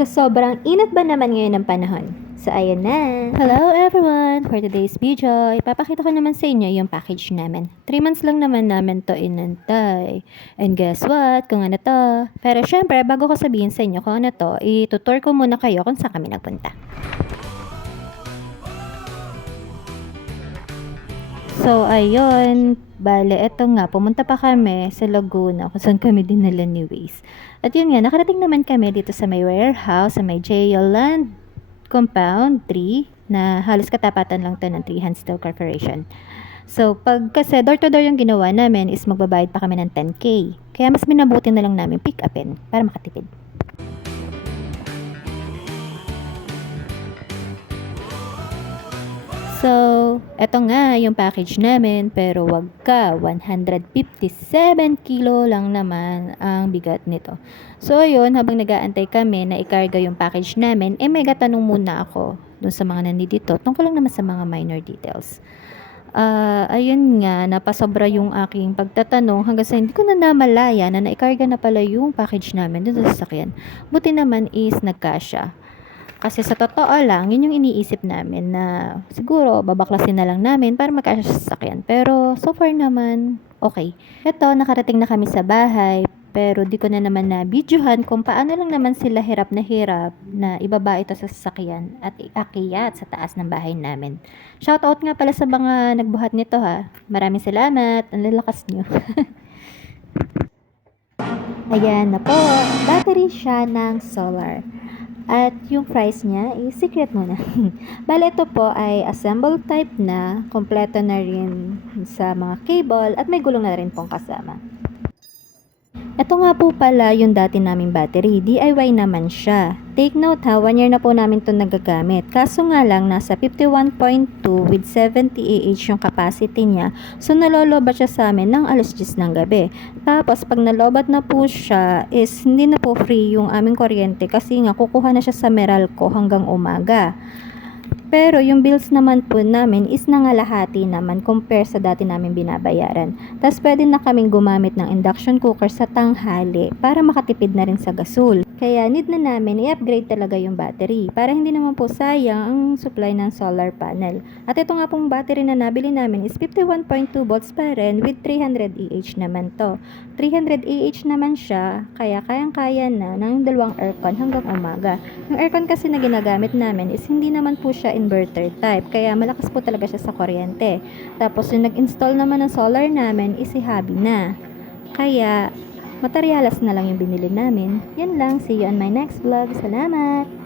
Sa sobrang init ba naman ngayon ng panahon? So, ayan na. Hello everyone! For today's video, ipapakita ko naman sa inyo yung package namin. 3 months lang naman namin to inantay. And guess what? Kung ano to? Pero syempre, bago ko sabihin sa inyo kung ano to, itutur ko muna kayo kung saan kami nagpunta. So, ayun. Bale, eto nga. Pumunta pa kami sa Laguna kung saan kami dinala ni Waze. At yun nga, nakarating naman kami dito sa may warehouse, sa may JL Land Compound 3 na halos katapatan lang to ng Three Hands Steel Corporation. So, pag kasi door-to-door yung ginawa namin is magbabayad pa kami ng 10K. Kaya mas minabuti na lang namin pick upin para makatipid. So, eto nga yung package namin pero wag ka, 157 kilo lang naman ang bigat nito. So, yun, habang nag-aantay kami na ikarga yung package namin, may gatanong muna ako dun sa mga nandito tungkol lang naman sa mga minor details. Ayun nga, napasobra yung aking pagtatanong hanggang sa hindi ko na namalaya na naikarga na pala yung package namin dun sa sasakyan. Buti naman is nagkasya. Kasi sa totoo lang, yun yung iniisip namin na siguro babaklasin na lang namin para magkasya sa sasakyan. Pero so far naman, okay. Eto, nakarating na kami sa bahay. Pero di ko na naman na videohan kung paano lang naman sila hirap na ibaba ito sa sasakyan at iakyat sa taas ng bahay namin. Shoutout nga pala sa mga nagbuhat nito ha. Maraming salamat. Ang lalakas nyo. Ayan na po. Battery siya ng solar. At yung price niya is secret muna. Bale, ito po ay assemble type na, kompleto na rin sa mga cable at may gulong na rin pong kasama. Ito nga po pala yung dati naming battery. DIY naman siya. Take note ha, 1 year na po namin ito nagagamit. Kaso nga lang, nasa 51.2 with 70 Ah yung capacity niya. So, nalolobat siya sa amin ng alas 10 ng gabi. Tapos, pag nalobat na po siya, is hindi na po free yung aming kuryente kasi nga kukuha na siya sa Meralco hanggang umaga. Pero yung bills naman po namin is nangalahati naman compare sa dati namin binabayaran. Tapos pwede na kaming gumamit ng induction cooker sa tanghali para makatipid na rin sa gasol. Kaya need na namin i-upgrade talaga yung battery para hindi naman po sayang ang supply ng solar panel. At ito nga pong battery na nabili namin is 51.2 volts pa rin with 300 naman to. 300 naman siya kaya kayang-kaya na ng dalawang aircon hanggang umaga. Yung aircon kasi na ginagamit namin is hindi naman po siya inverter type kaya malakas po talaga siya sa kuryente. Tapos yung nag-install naman ng solar namin is si hubby na. Kaya materialas na lang yung binili namin. Yan lang. See you on my next vlog. Salamat!